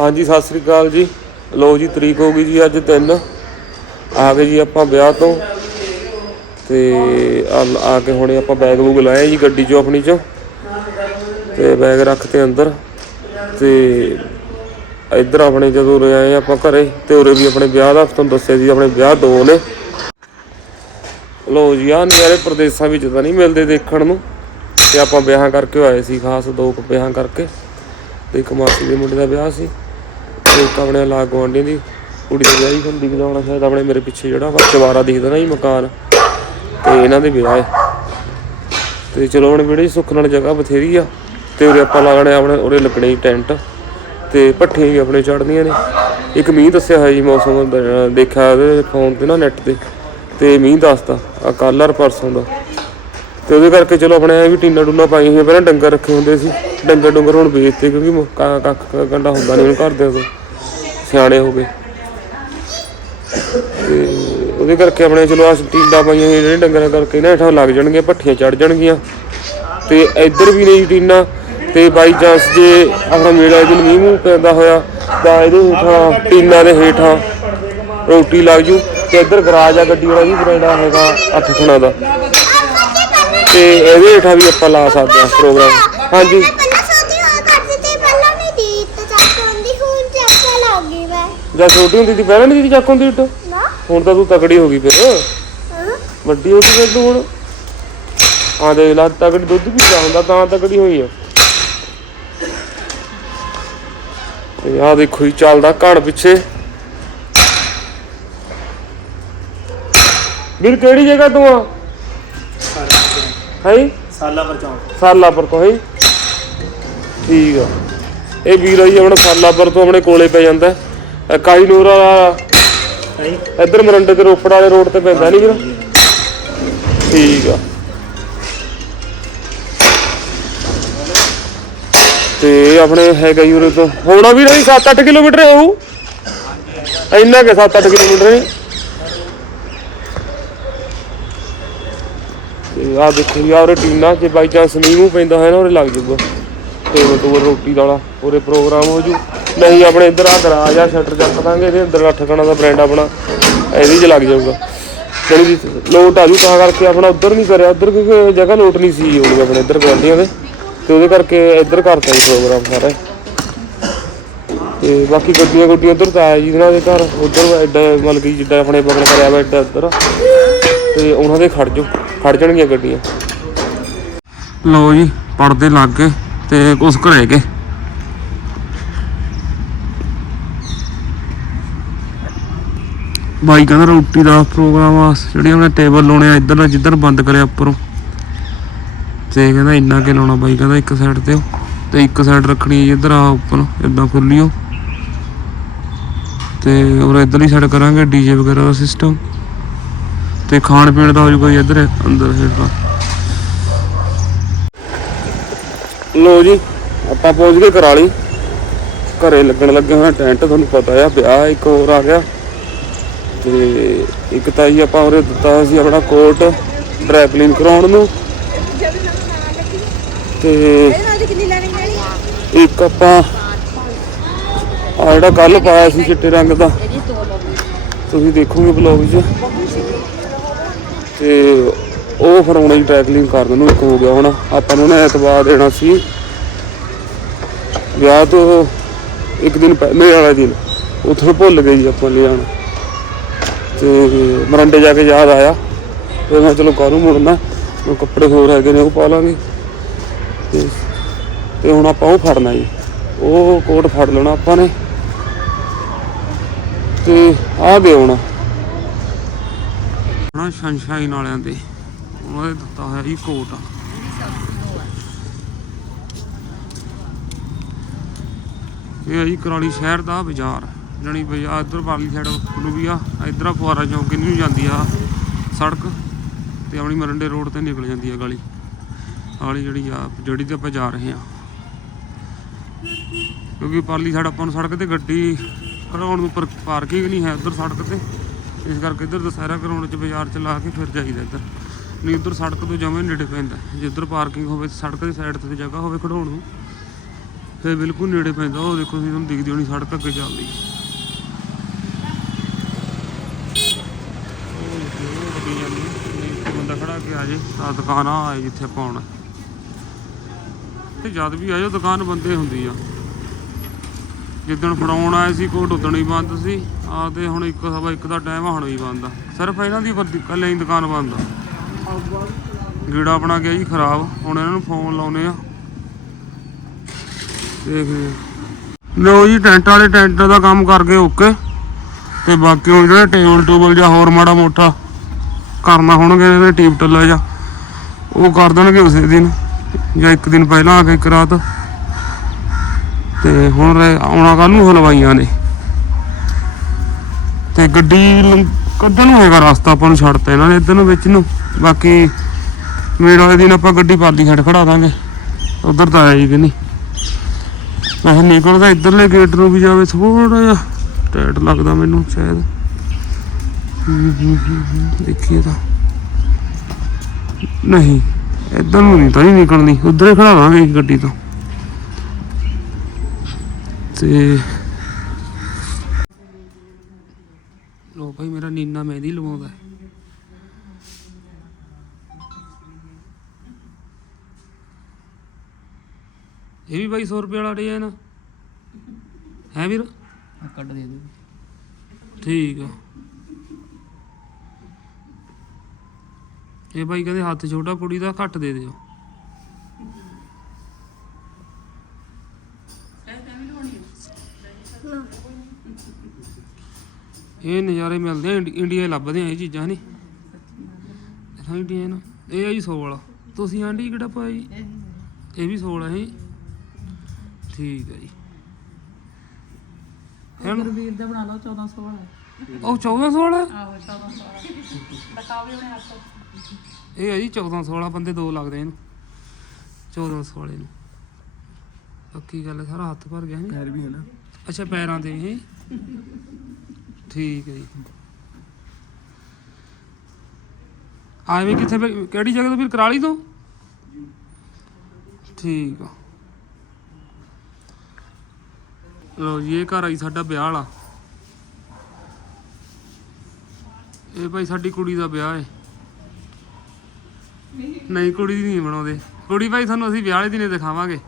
ਹਾਂਜੀ, ਸਤਿ ਸ੍ਰੀ ਅਕਾਲ ਜੀ। ਲੋ ਜੀ, ਤਰੀਕ ਹੋ ਗਈ ਜੀ ਅੱਜ 3 ਆ ਗਏ ਜੀ ਆਪਾਂ ਵਿਆਹ ਤੋਂ। ਤੇ ਆ ਕੇ ਹੁਣੇ ਆਪਾਂ ਬੈਗ ਬੂਗ ਲਾਇਆ ਜੀ ਗੱਡੀ 'ਚੋਂ ਆਪਣੀ 'ਚੋਂ। ਤੇ ਬੈਗ ਰੱਖਤੇ ਅੰਦਰ। ਤੇ ਇੱਧਰ ਆਪਣੇ ਜਦੋਂ ਉਰੇ ਆਏ ਆਪਾਂ ਘਰੇ, ਤੇ ਉਰੇ ਵੀ ਆਪਣੇ ਵਿਆਹ ਦਾ ਤੁਹਾਨੂੰ ਦੱਸਿਆ ਸੀ ਆਪਣੇ ਵਿਆਹ ਦੋ ਨੇ। ਲੋ ਜੀ ਆ ਨਜ਼ਾਰੇ ਪ੍ਰਦੇਸ਼ਾਂ ਵਿੱਚ ਤਾਂ ਨਹੀਂ ਮਿਲਦੇ ਦੇਖਣ ਨੂੰ। ਤੇ ਆਪਾਂ ਵਿਆਹਾਂ ਕਰਕੇ ਆਏ ਸੀ, ਖਾਸ ਦੋ ਵਿਆਹਾਂ ਕਰਕੇ। ਤੇ ਇੱਕ ਮਾਸੀ ਦੇ ਮੁੰਡੇ ਦਾ ਵਿਆਹ ਸੀ। ਇੱਕ ਆਪਣੇ ਲਾਗ ਗੁਆਂਢੀ ਦੀ ਕੁੜੀ ਦਾ ਵਿਆਹ ਹੀ ਹੁਣ ਦਿਖਦਾ ਹੋਣਾ ਸ਼ਾਇਦ ਆਪਣੇ ਮੇਰੇ ਪਿੱਛੇ ਜਿਹੜਾ ਵਾ ਚਵਾਰਾ ਦਿਖਦਾ ਨਾ ਜੀ ਮਕਾਨ। ਤੇ ਇਹਨਾਂ ਦੇ ਵਿਆਹ ਹੈ। ਤੇ ਚਲੋ ਹੁਣ ਵੀਡੀਓ ਸੁੱਖ ਨਾਲ ਜਗ੍ਹਾ ਬਥੇਰੀ ਆ, ਤੇ ਉਰੇ ਆਪਾਂ ਲਾਗਣੇ ਆਪਣੇ ਉਰੇ ਲੱਗਣੇ ਟੈਂਟ, ਤੇ ਭੱਠੀਆਂ ਵੀ ਆਪਣੇ ਚੜਦੀਆਂ ਨੇ। ਇੱਕ ਮੀਂਹ ਦੱਸਿਆ ਹੋਇਆ ਜੀ ਮੌਸਮ ਦੇਖਿਆ ਉਹਦੇ ਫੋਨ ਤੇ ਨਾ ਨੈਟ ਤੇ ਤੇ ਮੀਂਹ ਦੱਸਦਾ ਆ ਕੱਲ੍ਹ ਔਰ ਪਰਸੋਂ ਦਾ। ਤੇ ਉਹਦੇ ਕਰਕੇ ਚਲੋ ਆਪਣੇ ਐ ਵੀ ਟੀਨਾ ਟੂਨਾ ਪਾਈਆਂ ਹੋਈਆਂ, ਪਹਿਲਾਂ ਡੰਗਰ ਰੱਖੇ ਹੁੰਦੇ ਸੀ, ਡੰਗਰ ਡੰਗਰ ਹੁਣ ਵੇਚਤੇ ਕਿਉਂਕਿ ਮੁ- ਕੱਖ ਕੰਡਾ ਹੁੰਦਾ ਨਹੀਂ ਹੁਣ ਘਰਦਿਆਂ ਤੋਂ। ਸਿਆਣੇ ਹੋ ਗਏ। ਤੇ ਉਹਦੇ ਕਰਕੇ ਆਪਣੇ ਚਲੋ ਆ ਟੀਨਾ ਪਾਈਆਂ ਹੋਈਆਂ ਜਿਹੜੇ ਡੰਗਰਾਂ ਕਰਕੇ ਨਾ ਹੇਠਾਂ ਲੱਗ ਜਾਣਗੀਆਂ, ਭੱਠੀਆਂ ਚੜ ਜਾਣਗੀਆਂ। ਤੇ ਇੱਧਰ ਵੀ ਨਹੀਂ ਟੀਨਾ। ਤੇ ਬਾਈ ਚਾਂਸ ਜੇ ਆਪਣਾ ਮੇਲਾ ਦਿਨ ਮੀਂਹ ਮੂੰਹ ਪੈਂਦਾ ਹੋਇਆ, ਤਾਂ ਇਹਦੇ ਹੇਠਾਂ ਟੀਨਾ ਦੇ ਹੇਠਾਂ ਰੋਟੀ ਲੱਗ ਜੂ। ਤੇ ਇੱਧਰ ਗਰਾਜ ਆ ਗੱਡੀ ਵਾਲਾ ਵੀ ਬਰੇਡਾ ਹੈਗਾ ਅੱਠ ਖਣਾ ਦਾ। ਤੇ ਇਹਦੇ ਹੇਠਾਂ ਵੀ ਆਪਾਂ ਲਾ ਸਕਦੇ ਹਾਂ ਪ੍ਰੋਗਰਾਮ। ਹਾਂਜੀ। ਜਦ ਛੋਟੀ ਹੁੰਦੀ ਸੀ ਪਹਿਲਾਂ ਨਹੀਂ ਸੀ ਚੱਕ ਹੁੰਦੀ ਇੱਟ ਨਾ। ਹੁਣ ਤਾਂ ਤੂੰ ਤਕੜੀ ਹੋ ਗਈ ਫਿਰ। ਹਾਂ। ਵੱਡੀ ਹੋ ਗਈ ਫਿਰ ਤੂੰ ਹੁਣ। ਆ ਦੇ ਲਾ ਤਕੜੀ ਦੁੱਧ ਵੀ ਹੁੰਦਾ ਤਾਂ ਤਕੜੀ ਹੋਈ ਆ। ਤੇ ਆ ਦੇਖੋ ਜੀ ਚੱਲਦਾ ਘਣ ਪਿੱਛੇ। ਵੀਰ ਕਿਹੜੀ ਜਗ੍ਹਾ ਤੋਂ ਆ? ਹੈ? ਸਾਲਾ ਪਰ ਚੌਂਕ। ਸਾਲਾਪੁਰ ਤੋਂ ਹੈ? ਠੀਕ ਆ। ਇਹ ਵੀਰ ਜੀ ਆਪਣਾ ਸਾਲਾਪੁਰ ਤੋਂ ਆਪਣੇ ਕੋਲੇ ਪੈ ਜਾਂਦਾ। ਹੈ। ਕਾਈ ਨੂਰ ਵਾਲਾ ਇੱਧਰ ਮਰੰਡੇ ਤੇ ਰੋਪੜ ਵਾਲੇ ਰੋਡ ਤੇ ਪੈਂਦਾ ਨਹੀਂ ਵੀਰ ਠੀਕ ਆ। ਤੇ ਇਹ ਆਪਣੇ ਹੈਗਾ ਜੀ ਉਰੇ ਤੋਂ। ਹੋਣਾ ਵੀ ਨਹੀਂ 7-8 ਕਿਲੋਮੀਟਰ ਹੋਊ? ਇੰਨਾ ਕਿ 7-8 ਕਿਲੋਮੀਟਰ ਹੈ। ਤੇ ਆ ਦੇਖੋ ਜੀ ਆ ਉਰੇ ਟੀਨਾ ਜੇ ਬਾਈ ਚਾਂਸ ਮੀਂਹ ਪੈਂਦਾ ਹੈ ਨਾ ਉਰੇ ਲੱਗ ਜੂਗਾ। ਟੇਬਲ ਟੂਬਲ ਰੋਟੀ ਵਾਲਾ ਉਰੇ ਪ੍ਰੋਗਰਾਮ ਹੋ ਜੂ। ਨਹੀਂ, ਆਪਣੇ ਇੱਧਰ ਆ ਗਰਾਜ ਆ ਸ਼ਟਰ ਚੱਕ ਦਾਂਗੇ, ਇਹਦੇ ਅੰਦਰ ਅੱਠ ਕਣਾ ਦਾ ਬ੍ਰਾਂਡ ਆਪਣਾ, ਇਹਦੇ 'ਚ ਲੱਗ ਜਾਊਗਾ। ਚਲੋ ਜੀ ਲੋਟ ਆ ਜੂ, ਤਾਂ ਕਰਕੇ ਆਪਣਾ ਉੱਧਰ ਨਹੀਂ ਕਰਿਆ, ਉੱਧਰ ਕਿਉਂਕਿ ਜਗ੍ਹਾ ਲੋਟ ਨਹੀਂ ਸੀ ਹੋਣੀ ਆਪਣੇ ਇੱਧਰ ਗੁਆਂਢੀਆਂ ਦੇ, ਤੇ ਉਹਦੇ ਕਰਕੇ ਇੱਧਰ ਕਰਤਾ ਜੀ ਪ੍ਰੋਗਰਾਮ ਸਾਰਾ। ਤੇ ਬਾਕੀ ਗੱਡੀਆਂ ਗੁੱਡੀਆਂ ਉੱਧਰ ਤਾਂ ਆਇਆ ਜੀ ਇਹਨਾਂ ਦੇ ਘਰ, ਉੱਧਰ ਐਡਾ ਮਤਲਬ ਕਿ ਜਿੱਦਾਂ ਆਪਣੇ ਬਗਲ ਕਰਿਆ ਵਾ ਐਡਾ ਉੱਧਰ। ਤੇ ਉਹਨਾਂ ਦੇ ਖੜ ਜੋ ਖੜ ਜਾਣਗੀਆਂ ਗੱਡੀਆਂ। ਲਓ ਜੀ ਪੜਦੇ ਲੱਗ ਗਏ ਤੇ ਕੁਛ ਘਰੇ ਗਏ। ਬਾਈ ਕਹਿੰਦਾ ਰੋਟੀ ਦਾ ਪ੍ਰੋਗਰਾਮ ਆ, ਜਿਹੜੀ ਉਹਨੇ ਟੇਬਲ ਲਾਉਣੇ ਆ, ਇੱਧਰ ਜਿੱਧਰ ਬੰਦ ਕਰਿਆ ਉੱਪਰੋਂ। ਤੇ ਕਹਿੰਦਾ ਇੰਨਾ ਕਿ ਲਾਉਣਾ ਬਾਈ, ਕਹਿੰਦਾ ਇੱਕ ਸਾਈਡ ਤੇ ਤੇ ਇੱਕ ਸਾਈਡ ਰੱਖਣੀ ਇੱਧਰ ਆ ਉੱਪਰ ਇਦਾਂ ਖੁੱਲੀ ਤੇ ਔਰ ਇੱਧਰ ਹੀ ਸਾਈਡ ਕਰਾਂਗੇ ਡੀਜੇ ਵਗੈਰਾ ਦਾ ਸਿਸਟਮ ਤੇ ਖਾਣ ਪੀਣ ਦਾ ਹੋ ਜੂਗਾ ਇੱਧਰ, ਅੰਦਰ ਹੇਠਾਂ ਲੋ ਜੀ, ਆਪਾਂ ਪਹੁੰਚ ਗਏ ਕਰਾਲੀ ਘਰੇ ਲੱਗਣ ਲੱਗੇ ਹੋਏ ਟੈਂਟ, ਤੁਹਾਨੂੰ ਪਤਾ ਆ, ਵਿਆਹ ਇੱਕ ਹੋਰ ਆ ਗਿਆ। ਤੇ ਇੱਕ ਤਾਂ ਜੀ ਆਪਾਂ ਉਰੇ ਦਿੱਤਾ ਸੀ ਆਪਣਾ ਕੋਟ ਡਰਾਈ ਕਲੀਨ ਕਰਾਉਣ ਨੂੰ। ਤੇ ਇੱਕ ਆਪਾਂ ਆ ਜਿਹੜਾ ਕੱਲ ਪਾਇਆ ਸੀ ਚਿੱਟੇ ਰੰਗ ਦਾ, ਤੁਸੀਂ ਦੇਖੋਗੇ ਬਲੌਗ 'ਚ। ਤੇ ਉਹ ਫਿਰ ਹੁਣ ਹੀ ਟਰੈਕਲਿੰਗ ਕਰਨ ਨੂੰ ਇੱਕ ਹੋ ਗਿਆ ਹੁਣ, ਆਪਾਂ ਨੂੰ ਨਾ ਐਤਵਾਰ ਦੇਣਾ ਸੀ। ਵਿਆਹ ਤੋਂ ਇੱਕ ਦਿਨ ਪਹਿਲੇ ਵਾਲਾ ਦਿਨ, ਉੱਥੇ ਭੁੱਲ ਗਏ ਜੀ ਆਪਾਂ ਲੈ ਤੇ ਮਰੰਡੇ ਜਾ ਕੇ ਯਾਦ ਆਇਆ। ਤੇ ਮੈਂ ਚਲੋ ਕਾਹਨੂੰ ਮੁੜਨਾ ਉਹ ਕੱਪੜੇ ਹੋਰ ਹੈਗੇ ਨੇ ਉਹ ਪਾ ਲਾਂਗੇ। ਤੇ ਤੇ ਹੁਣ ਆਪਾਂ ਉਹ ਫੜਨਾ ਜੀ। ਉਹ ਕੋਟ ਫੜ ਲੈਣਾ ਆਪਾਂ ਨੇ। ਤੇ ਆ ਗਏ ਹੁਣ ਨਾ ਸ਼ਨਸ਼ਾਈਨ ਵਾਲਿਆਂ ਦੇ ਉਹਨਾਂ ਦੇ ਦਿੱਤਾ ਹੋਇਆ ਜੀ ਕੋਟ। ਇਹ ਹੈ ਜੀ ਕਰਾਲੀ ਸ਼ਹਿਰ ਦਾ ਬਾਜ਼ਾਰ। ਜਣੀ ਬਾਜ਼ਾਰ ਇੱਧਰ ਪਰਲੀ ਸਾਈਡ ਨੂੰ ਵੀ ਆ ਇੱਧਰ ਫੁਆਰਾ ਚੌਂਕ ਨੂੰ ਜਾਂਦੀ ਆ ਸੜਕ ਤੇ ਆਪਣੀ ਮਰੰਡੇ ਰੋਡ ਤੇ ਨਿਕਲ ਜਾਂਦੀ ਆ ਗਲੀ। ਵਾਲੀ ਜਿਹੜੀ ਆ, ਜਿਹੜੀ ਤੇ ਆਪਾਂ ਜਾ ਰਹੇ ਆ ਕਿਉਂਕਿ ਪਰਲੀ ਸਾਈਡ ਆਪਾਂ ਨੂੰ ਸੜਕ ਤੇ ਗੱਡੀ ਖੜਾਉਣ ਨੂੰ ਪਾਰਕਿੰਗ ਨਹੀਂ ਹੈ ਉੱਧਰ ਸੜਕ ਤੇ। ਇਸ ਕਰਕੇ ਇੱਧਰ ਦੁਸਹਿਰਾ ਕਰਾਉਣ ਚ ਬਾਜ਼ਾਰ ਚ ਲਾ ਕੇ ਫਿਰ ਜਾਈਦਾ ਇੱਧਰ। ਨਹੀਂ, ਉੱਧਰ ਸੜਕ ਤੋਂ ਜਮਾਂ ਨੇੜੇ ਪੈਂਦਾ। ਜੇ ਪਾਰਕਿੰਗ ਹੋਵੇ ਸੜਕ ਦੀ ਸਾਈਡ ਤੇ ਜਗ੍ਹਾ ਹੋਵੇ ਖੜਾਉਣ ਨੂੰ, ਫਿਰ ਬਿਲਕੁਲ ਨੇੜੇ ਪੈਂਦਾ। ਉਹ ਦੇਖੋ, ਤੁਸੀਂ ਤੁਹਾਨੂੰ ਦਿਖਦੀ ਹੋਣੀ ਸੜਕ ਅੱਗੇ ਚੱਲਦੀ ਉਹ ਦੇਖੋ, ਉਹ ਗੱਡੀ ਜਾਂਦੀ ਹੈ। ਇੱਕ ਬੰਦਾ ਖੜਾ ਕੇ ਆ ਜੇ ਆ ਦੁਕਾਨ ਆ ਜਿੱਥੇ ਆਪਾਂ ਤੇ ਜਦ ਵੀ ਆਜੋ ਦੁਕਾਨ ਬੰਦੇ ਹੁੰਦੀ ਆ। ਜਿੱਦਣ ਫੜਾਉਣ ਆਏ ਸੀ, ਕੋਟ ਉਦਣ ਹੀ ਬੰਦ ਸੀ। ਆ ਤੇ ਹੁਣ ਇੱਕ ਸਵਾ ਇੱਕ ਦਾ ਟਾਈਮ ਹੁਣ ਵੀ ਬੰਦ ਆ। ਸਿਰਫ ਇਹਨਾਂ ਦੀ ਕੱਲੇ ਹੀ ਦੁਕਾਨ ਬੰਦ ਆ। ਗੀੜਾ ਆਪਣਾ ਗਿਆ ਜੀ ਖਰਾਬ। ਹੁਣ ਇਹਨਾਂ ਨੂੰ ਫੋਨ ਲਾਉਨੇ ਆ। ਦੇਖਦੇ ਲੋ ਜੀ, ਟੈਂਟ ਵਾਲੇ ਟੈਂਟ ਦਾ ਕੰਮ ਕਰ ਗਏ ਓਕੇ। ਤੇ ਬਾਕੀ ਹੁਣ ਜਿਹੜੇ ਟੇਬਲ ਟੂਬਲ ਜਾਂ ਹੋਰ ਮਾੜਾ ਮੋਟਾ ਕਰਨਾ ਹੋਣਗੇ ਇਹਦੇ ਟੀਪ ਟੱਲਾ ਜਾਂ ਉਹ ਕਰ ਦੇਣਗੇ ਉਸੇ ਦਿਨ, ਜਾਂ ਇੱਕ ਦਿਨ ਪਹਿਲਾਂ ਆ ਕੇ ਇੱਕ ਰਾਤ। ਤੇ ਹੁਣ ਆਉਣਾ ਕੱਲ ਨੂੰ ਹਲਵਾਈਆਂ ਨੇ। ਤੇ ਗੱਡੀ ਕੱਢਣ ਨੂੰ ਹੈਗਾ ਰਸਤਾ, ਆਪਾਂ ਨੂੰ ਛੱਡਤਾ ਇਹਨਾਂ ਨੇ ਇੱਧਰ ਨੂੰ ਵਿੱਚ ਨੂੰ। ਬਾਕੀ ਮੇਲ ਵਾਲੇ ਦਿਨ ਆਪਾਂ ਗੱਡੀ ਪਾਲੀ ਛੱਡ ਖੜਾ ਦਾਂਗੇ। ਉਧਰ ਤਾਂ ਆਇਆ ਕਿ ਨਹੀਂ। ਮੈਂ ਨਿਕਲਦਾ ਇੱਧਰਲੇ ਗੇਟ ਨੂੰ ਵੀ ਜਾਵੇ ਥੋੜਾ ਜਿਹਾ ਟੈਟ ਲੱਗਦਾ ਮੈਨੂੰ ਸ਼ਾਇਦ। ਦੇਖੀਏ ਤਾਂ। ਨਹੀਂ ਇੱਧਰ ਨੂੰ ਨਹੀਂ ਤਾਂ ਨਹੀਂ ਨਿਕਲਣੀ। ਉਧਰ ਖੜਾਵਾਂਗੇ ਗੱਡੀ ਤੋਂ। ਤੇ ਲੋ ਭਾਈ ਮੇਰਾ ਨੀਨਾ ਮਹਿੰਦੀ ਲਵਾਉਂਦਾ ਇਹ ਵੀ ਬਾਈ 100 ਰੁਪਏ ਵਾਲਾ ਡਿਜ਼ਾਈਨ ਆ ਹੈ ਵੀਰ? ਕੱਢ ਦੇ ਦੇ ਠੀਕ ਆ। ਇਹ ਬਾਈ ਕਹਿੰਦੇ ਹੱਥ ਛੋਟਾ ਕੁੜੀ ਦਾ ਘੱਟ ਦੇ ਦਿਓ। ਇਹ ਨਜ਼ਾਰੇ ਮਿਲਦੇ ਇੰਡੀਆ ਲੱਭਦੇ ਆ ਇਹ ਚੀਜ਼ਾਂ ਨਹੀਂ ਹਾਂ ਇੰਡੀਆ ਨਾ ਇਹ ਆ ਜੀ 100 ਵਾਲਾ ਤੁਸੀਂ ਆਂਟੀ ਕਿਹੜਾ ਪਾਇਆ ਜੀ? ਇਹ ਵੀ 100 ਵਾਲਾ ਹੈ? ਠੀਕ ਹੈ ਜੀ। ਹੁਣ ਵੀਰ ਦਾ ਬਣਾ ਲਓ 1400 ਵਾਲਾ ਉਹ 1400 ਵਾਲਾ ਆਹੋ 1400 ਵਾਲਾ ਦਿਖਾਓ ਵੀ ਉਹਨੇ ਹੱਥ। ਇਹ ਹੈ ਜੀ 1400 ਵਾਲਾ ਬੰਦੇ ਦੋ ਲੱਗਦੇ ਇਹਨੂੰ। 1400 ਵਾਲੇ ਨੂੰ। ਪੱਕੀ ਗੱਲ ਹੈ, ਸਾਰਾ ਹੱਥ ਭਰ ਗਿਆ ਨਹੀਂ? ਪੈਰ ਵੀ ਹੈ ਨਾ। ਅੱਛਾ ਪੈਰਾਂ ਤੇ ਇਹ। ਠੀਕ ਹੈ ਜੀ। ਆਵੇਂ ਕਿੱਥੇ ਫਿਰ- ਕਿਹੜੀ ਜਗ੍ਹਾ ਤੋਂ ਫਿਰ? ਕਰਾਲੀ ਤੋਂ? ਠੀਕ ਆ। ਲੋ ਜੀ ਇਹ ਘਰ ਆਈ ਸਾਡਾ ਵਿਆਹ ਵਾਲਾ। ਇਹ ਭਾਈ ਸਾਡੀ ਕੁੜੀ ਦਾ ਵਿਆਹ ਏ। ਨਹੀਂ, ਕੁੜੀ ਦੀ ਨਹੀਂ ਬਣਾਉਂਦੇ। ਕੁੜੀ ਭਾਈ ਤੁਹਾਨੂੰ ਅਸੀਂ ਵਿਆਹ ਵਾਲੇ ਦਿਨੇ ਦਿਖਾਵਾਂਗੇ।